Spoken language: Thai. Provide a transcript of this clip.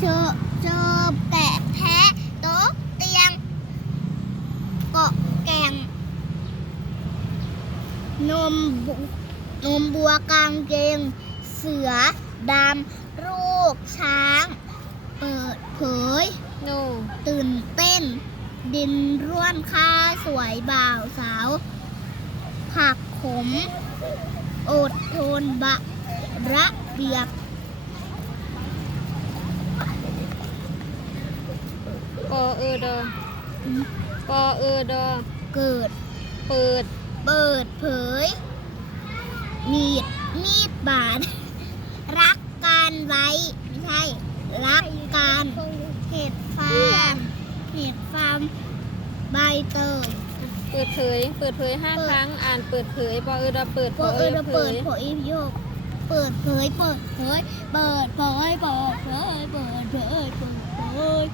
เจอเจอแกะแพะโต๊ะเตียงเกาะแกงนมบุนมบัวกางเกง เสือดำลูกช้าง เปิดเผยโนตื่นเต้น ดินร่วนค่าสวยบ่าวสาว ผักขม อดทนบะระเบียบ ปอ เออดอปอเออดอเกิด เปิด เปิดเผย มีด มีดบาด รักการไว้ ไม่ใช่ รักการเห็ดฟางเห็ดฟางใบเตยเปิดเผย เปิดเผยห้าเปิดครั้ง อ่านเปิดเผยปอเออดอเปิดเปิดเออเผเปิดยเผยโยกเปิดเผยเปิดเผยเปิดเผยเปิดเผยเปิดเผยเปิดเผย